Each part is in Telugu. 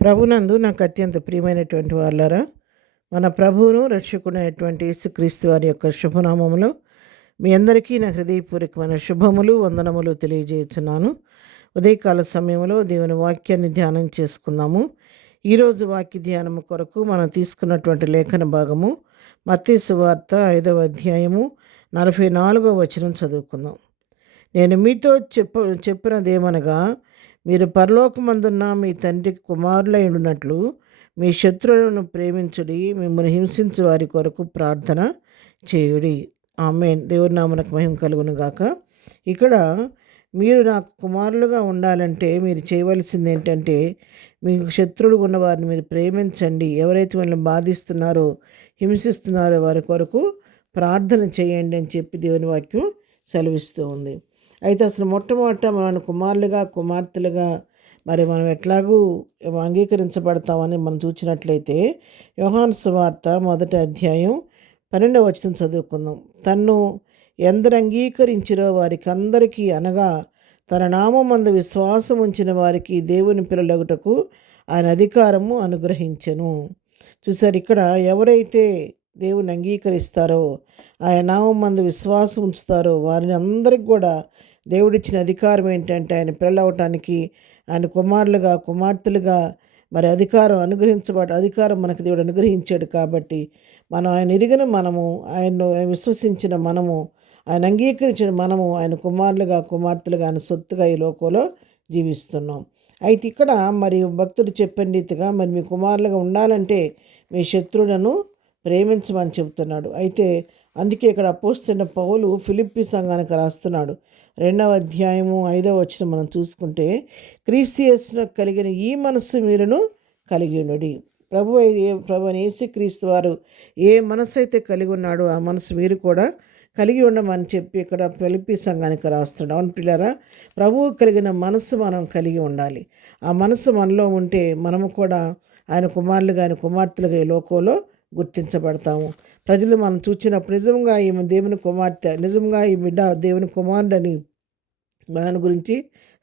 ప్రభునందు నాకు అత్యంత ప్రియమైనటువంటి వాళ్ళారా, మన ప్రభువును రక్షకుడైనటువంటి యేసుక్రీస్తు వారి యొక్క శుభనామములో మీ అందరికీ నా హృదయపూర్వకమైన శుభములు వందనములు తెలియజేస్తున్నాను. ఉదయకాల సమయంలో దేవుని వాక్యాన్ని ధ్యానం చేసుకుందాము. ఈరోజు వాక్య ధ్యానము కొరకు మనం తీసుకున్నటువంటి లేఖన భాగము మత్తయి సువార్త 5వ అధ్యాయము 44వ వచనం చదువుకుందాం. నేను మీతో చెప్పినదేమనగా, మీరు పరలోకమందున్న మీ తండ్రికి కుమారులై ఉండునట్లు మీ శత్రువులను ప్రేమించుడి, మిమ్మల్ని హింసించు వారి కొరకు ప్రార్థన చేయుడి. ఆమేన్. దేవుని నామమునకు మహిమ కలుగును గాక. ఇక్కడ మీరు నాకు కుమారులుగా ఉండాలంటే మీరు చేయవలసింది ఏంటంటే, మీకు శత్రువులు ఉన్న వారిని మీరు ప్రేమించండి. ఎవరైతే మిమ్మల్ని బాధిస్తున్నారో, హింసిస్తున్నారో వారి కొరకు ప్రార్థన చేయండి అని చెప్పి దేవుని వాక్యం సెలవిస్తూ ఉంది. అయితే అసలు మొట్టమొదట మన కుమారులుగా కుమార్తెలుగా మనం ఎట్లాగూ అంగీకరించబడతామని మనం చూసినట్లయితే, యోహాను సువార్త 1వ అధ్యాయం 12వ వచనం చదువుకుందాం. తన్ను ఎందరు అంగీకరించిరో వారికి అందరికీ, అనగా తన నామమందు విశ్వాసం ఉంచిన వారికి దేవుని పిల్లలగుటకు ఆయన అధికారము అనుగ్రహించెను. చూసారు, ఇక్కడ ఎవరైతే దేవుని అంగీకరిస్తారో, ఆయన నామమందు విశ్వాసం ఉంచుతారో వారిని అందరికి కూడా దేవుడిచ్చిన అధికారం ఏంటంటే, ఆయన పిల్లలవటానికి, ఆయన కుమారులుగా కుమార్తెలుగా అధికారం మనకు దేవుడు అనుగ్రహించాడు. కాబట్టి మనం ఆయన ఎరిగిన మనము, ఆయన్ను విశ్వసించిన మనము, ఆయన అంగీకరించిన మనము ఆయన కుమారులుగా కుమార్తెలుగా ఆయన సొత్తుగా ఈ లోకంలో జీవిస్తున్నాం. అయితే ఇక్కడ భక్తుడు చెప్పిన రీతిగా మీ కుమారులుగా ఉండాలంటే మీ శత్రువులను ప్రేమించమని చెబుతున్నాడు. అయితే అందుకే ఇక్కడ అపోస్తలుడైన పౌలు ఫిలిప్పీ సంఘానికి రాస్తున్నాడు. 2వ అధ్యాయము 5వ వచనం మనం చూసుకుంటే, క్రీస్తు యేసునకు కలిగిన ఈ మనస్సు మీరును కలిగి ఉండుడి. ప్రభు యేసుక్రీస్తు వారు ఏ మనసు అయితే కలిగి ఉన్నాడో ఆ మనసు మీరు కూడా కలిగి ఉండమని చెప్పి ఇక్కడ ఫిలిప్పీ సంఘానికి రాస్తున్నాడు. అవును పిల్లరా, ప్రభువు కలిగిన మనస్సు మనం కలిగి ఉండాలి. ఆ మనస్సు మనలో ఉంటే మనము కూడా ఆయన కుమారులుగా ఆయన కుమార్తెలుగా ఈ లోకంలో గుర్తించబడతాము. ప్రజలు మనం చూసినప్పుడు నిజంగా ఈమె దేవుని కుమార్తె, నిజంగా ఈ బిడ్డ దేవుని కుమారుడని దాని గురించి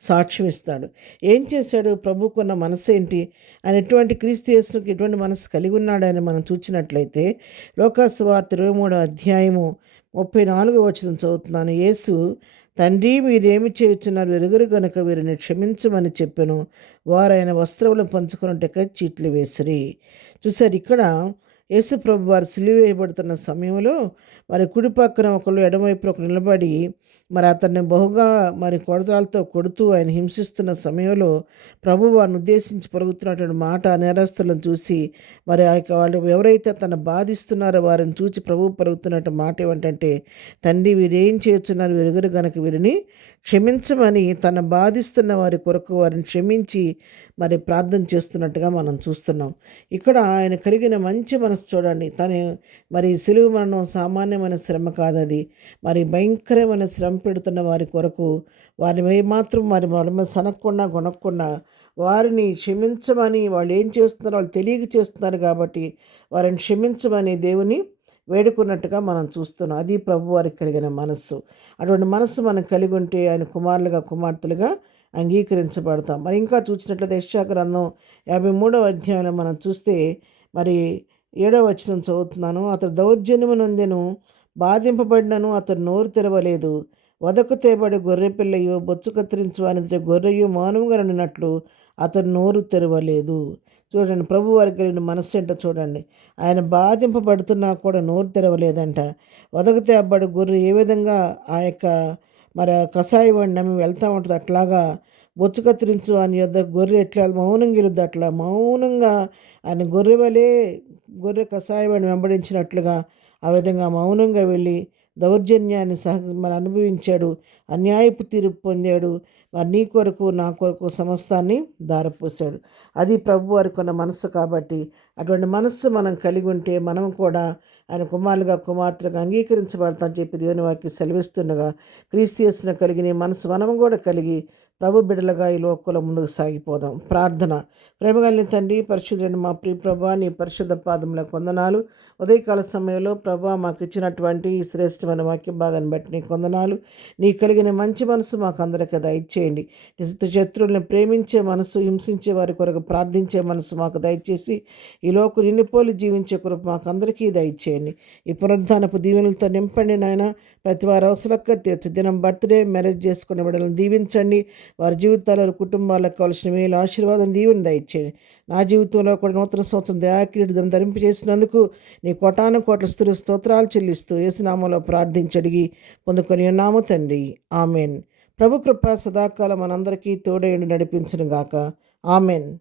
సాక్ష్యం ఇస్తాడు. ఏం చేశాడు, ప్రభువుకున్న మనసు ఏంటి, ఆయన ఎటువంటి క్రీస్తు యేసుకి ఎటువంటి మనసు కలిగి ఉన్నాడని మనం చూసినట్లయితే, లోకాసు సువార్త 23వ అధ్యాయము 34వ వచనం చదువుతున్నాను. యేసు, తండ్రి మీరేమి చేయుచున్నారు ఎరుగురు గనుక వీరిని క్షమించమని చెప్పెను. వారు ఆయన వస్త్రములు పంచుకున్నట్టుగా చీట్లు వేసిరి. చూసారు, ఇక్కడ యేసు ప్రభు వారు సిలువ వేయబడుతున్న సమయంలో కుడి పక్కన ఒకళ్ళు ఎడమవైపు ఒకరు నిలబడి అతన్ని బహుగా కొడతాలతో కొడుతూ ఆయన హింసిస్తున్న సమయంలో ప్రభు వారిని ఉద్దేశించి పలుకుతున్నటువంటి మాట నేరస్తులను చూసి వాళ్ళు ఎవరైతే తన బాధిస్తున్నారో వారిని చూసి ప్రభు పలుకుతున్నట్టు మాట ఏమంటే, తండ్రి వీరేం చేస్తున్నారు వీరెగురు గనక వీరిని క్షమించమని తన బాధిస్తున్న వారి కొరకు వారిని క్షమించి ప్రార్థన చేస్తున్నట్టుగా మనం చూస్తున్నాం. ఇక్కడ ఆయన కలిగిన మంచి మనసు చూడండి. తను సిలువ మరణం సామాన్యమైన శ్రమ కాదది. భయంకరమైన శ్రమ పెడుతున్న వారి కొరకు వారిని ఏమాత్రం వాళ్ళ మీద సనక్కుండా గొనక్కుండా వారిని క్షమించమని, వాళ్ళు ఏం చేస్తున్నారో వాళ్ళు తెలియక చేస్తున్నారు కాబట్టి వారిని క్షమించమని దేవుని వేడుకున్నట్టుగా మనం చూస్తున్నాం. అది ప్రభు వారికి కలిగిన మనస్సు. అటువంటి మనస్సు మనం కలిగి ఉంటే ఆయన కుమారులుగా కుమార్తెలుగా అంగీకరించబడతాం. ఇంకా చూసినట్లయితే యెషయా గ్రంథం 53వ అధ్యాయంలో మనం చూస్తే 7వ వచనం చదువుతున్నాను. అతడు దౌర్జన్యము నొందెను, బాధింపబడినను అతడు నోరు తెరవలేదు. వదకు తేబడి గొర్రె పిల్లయు బొచ్చు కత్తిరించు వాని గొర్రెయు మౌనంగా నుండినట్లు అతడు నోరు తెరవలేదు. చూడండి, ప్రభు వారికి కలిగిన మనస్సు ఏంటో చూడండి. ఆయన బాధింపబడుతున్నా కూడా నోరు తెరవలేదంట. వదకు తేబడి గొర్రె ఏ విధంగా ఆ యొక్క కషాయి వాడిని నమ్మి వెళ్తూ ఉంటుంది, అట్లాగా బొచ్చు కత్తిరించు అని యొద్ద గొర్రె ఎట్లా మౌనంగా గెలుద్ది, అట్లా మౌనంగా ఆయన గొర్రె కషాయి వాడిని వెంబడించినట్లుగా ఆ విధంగా మౌనంగా వెళ్ళి దౌర్జన్యాన్ని అనుభవించాడు, అన్యాయపు తీర్పు పొందాడు. నీ కొరకు నా కొరకు సమస్తాన్ని దారపోసాడు. అది ప్రభు వారికి ఉన్న మనస్సు. కాబట్టి అటువంటి మనస్సు మనం కలిగి ఉంటే మనం కూడా ఆయన కుమారులుగా కుమార్తెలుగా అంగీకరించబడతామని చెప్పి దేవుని వారికి సెలవిస్తుండగా, క్రీస్తు యేసును కలిగిన మనసు మనం కూడా కలిగి ప్రభు బిడ్డలుగా ఈ లోకంలో ముందుకు సాగిపోదాం. ప్రార్థన. ప్రేమగలిగిన తండ్రి, పరిశుద్ధుడైన మా ప్రియ ప్రభా, నీ పరిశుద్ధ పాదములకు వందనాలు. ఉదయకాల సమయంలో ప్రభా మాకు ఇచ్చినటువంటి ఈ శ్రేష్టమైన వాక్య భాగాన్ని బట్టి నీకు వందనాలు. నీ కలిగిన మంచి మనసు మాకు అందరికీ దయచేయండి. శత్రువుల్ని ప్రేమించే మనసు, హింసించే వారి కొరకు ప్రార్థించే మనసు మాకు దయచేసి ఈ లోకం నిన్నుపోలి జీవించే కొరకు మాకు అందరికీ దయచేయండి. ఈ పునరుద్ధానపు దీవెనలతో నింపండి నాయన. ప్రతి వారి అవసరక్క తీర్చు. దినం బర్త్డే, మ్యారేజ్ చేసుకునే బిడ్డలను దీవించండి. వారి జీవితాలలో కుటుంబాలకు కావాల్సిన మేలు, ఆశీర్వాదం, దీవెన దయచేయండి. నా జీవితంలో కూడా నూతన సంవత్సరం దయాకిరీటం ధరింపు చేసినందుకు నీ కోటాను కోట్ల స్తుతి స్తోత్రాలు చెల్లిస్తూ యేసునామంలో ప్రార్థించడిగి పొందుకొని ఉన్నాము తండ్రి. ఆమెన్. ప్రభు కృప సదాకాలం మనందరికీ తోడేయుండి నడిపించును గాక. ఆమెన్.